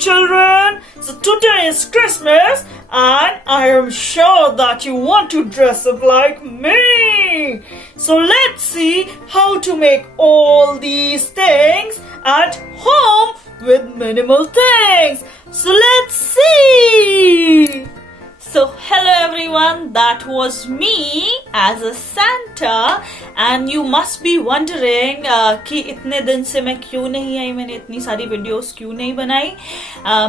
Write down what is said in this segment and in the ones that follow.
children. So today is Christmas and I am sure that you want to dress up like me. So let's see how to make all these things at home with minimal things. So let's see. So hello everyone, that was me as a Santa and you must be wondering कि इतने दिन से मैं क्यों नहीं आई, मैंने इतनी सारी वीडियोस क्यों नहीं बनाई.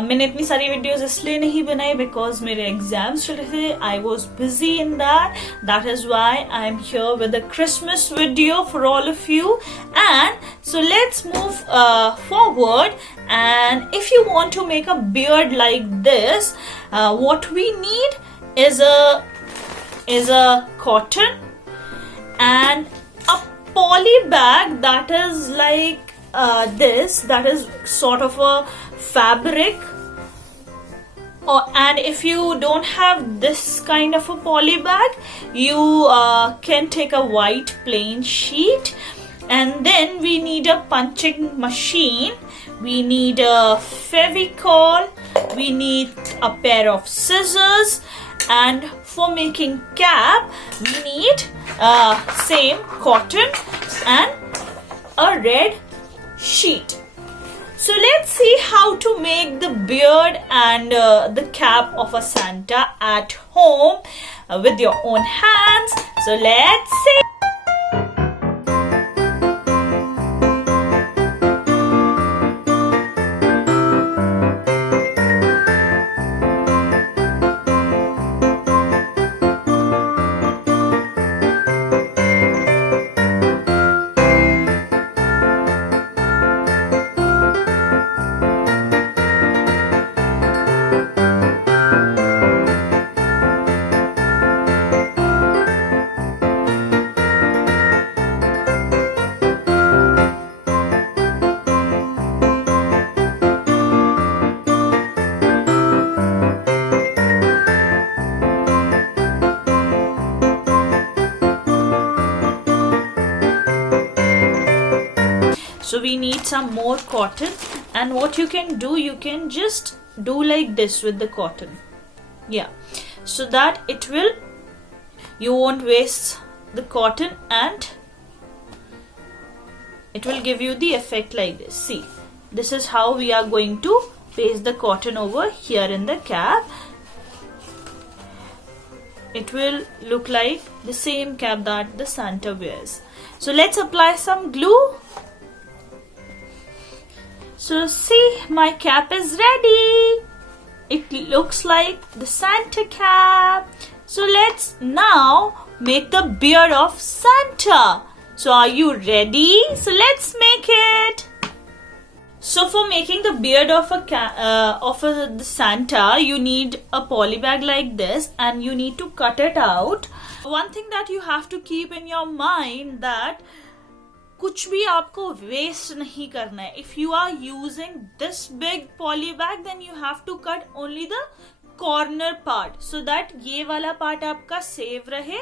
मैंने इतनी सारी वीडियोस इसलिए नहीं बनाई because मेरे एग्जाम्स चल रहे थे. I was busy in that is why I am here with a Christmas video for all of you. And so let's move forward. And if you want to make a beard like this, what we need is a cotton and a poly bag that is like this, that is sort of a fabric. And if you don't have this kind of a poly bag, you can take a white plain sheet. And then we need a punching machine, we need a Fevicol, we need a pair of scissors, and for making cap we need same cotton and a red sheet. So let's see how to make the beard and the cap of a Santa at home with your own hands. So let's see. So we need some more cotton, and what you can do, you can just do like this with the cotton, yeah, so that you won't waste the cotton and it will give you the effect like this. See, this is how we are going to paste the cotton over here in the cap. It will look like the same cap that the Santa wears. So let's apply some glue. So see, my cap is ready. It looks like the Santa cap. So let's now make the beard of Santa. So are you ready? So let's make it. So for making the beard of the Santa, you need a poly bag like this and you need to cut it out. One thing that you have to keep in your mind that कुछ भी आपको waste नहीं करना है. If you are using this big poly bag, then you have to cut only the corner part so that ये वाला part आपका save रहे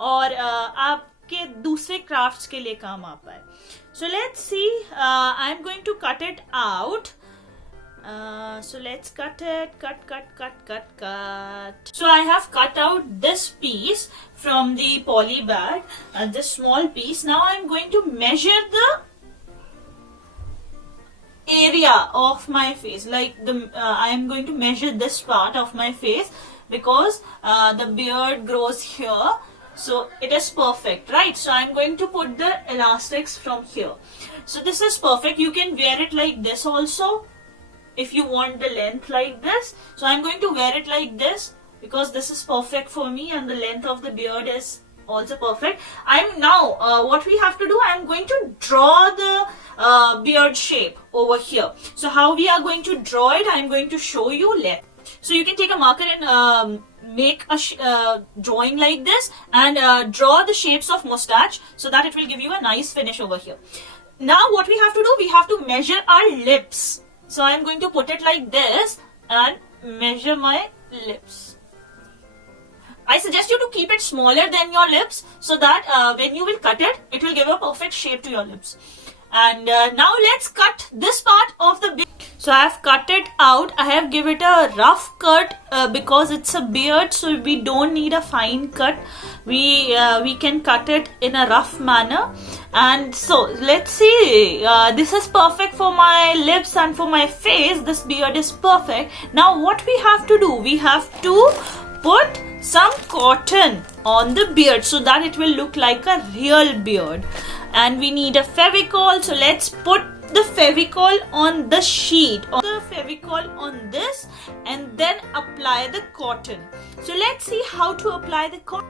और आपके दूसरे क्राफ्ट्स के लिए काम आ पाए. So let's see. I am going to cut it out. So let's cut it. Cut. So I have cut out this piece from the poly bag, this small piece. Now I am going to measure the area of my face. Like I am going to measure this part of my face because the beard grows here. So it is perfect, right? So I am going to put the elastics from here. So this is perfect. You can wear it like this also if you want the length like this. So I'm going to wear it like this because this is perfect for me and the length of the beard is also perfect. What we have to do, I'm going to draw the beard shape over here. So how we are going to draw it, I'm going to show you. So you can take a marker and make a drawing like this and draw the shapes of mustache so that it will give you a nice finish over here. Now what we have to do, we have to measure our lips. So I am going to put it like this and measure my lips. I suggest you to keep it smaller than your lips so that when you will cut it, it will give a perfect shape to your lips. And now let's cut this part of the beard. So I have cut it out. I have give it a rough cut because it's a beard, so we don't need a fine cut. We can cut it in a rough manner. And so let's see, this is perfect for my lips and for my face. This beard is perfect. Now what we have to do, we have to put some cotton on the beard so that it will look like a real beard. And we need a Fevicol, so let's put the Fevicol on the sheet, on the Fevicol on this, and then apply the cotton. So let's see how to apply the cotton.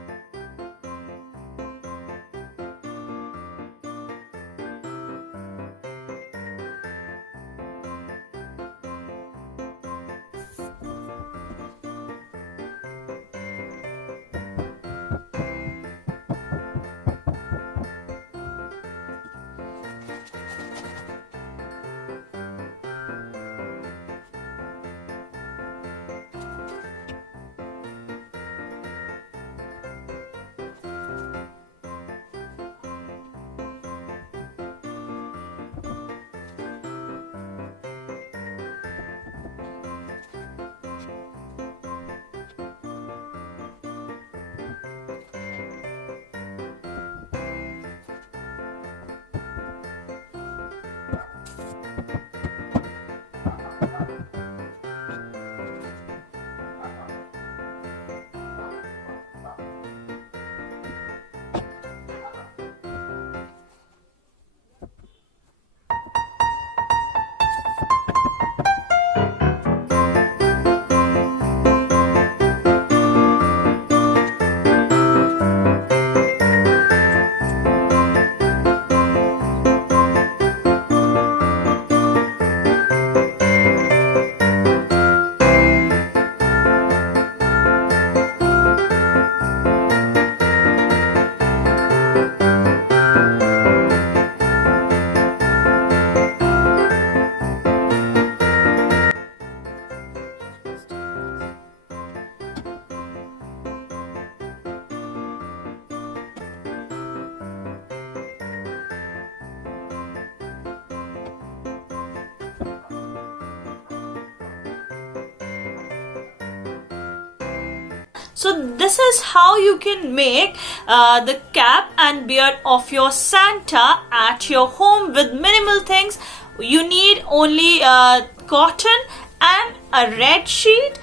So this is how you can make the cap and beard of your Santa at your home with minimal things. You need only cotton and a red sheet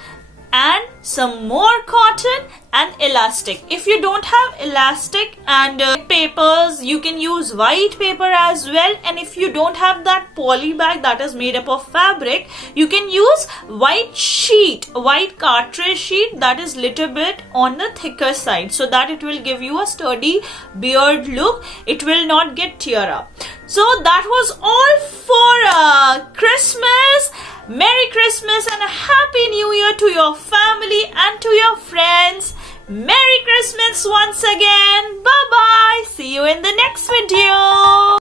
and some more cotton and elastic. If you don't have elastic and papers, you can use white paper as well. And if you don't have that poly bag that is made up of fabric, you can use white sheet, white cartridge sheet that is little bit on the thicker side, so that it will give you a sturdy beard look. It will not get tear up. So that was all for Christmas. Merry Christmas and a Happy New Year to your family and to your friends. Merry Christmas once again. Bye bye. See you in the next video.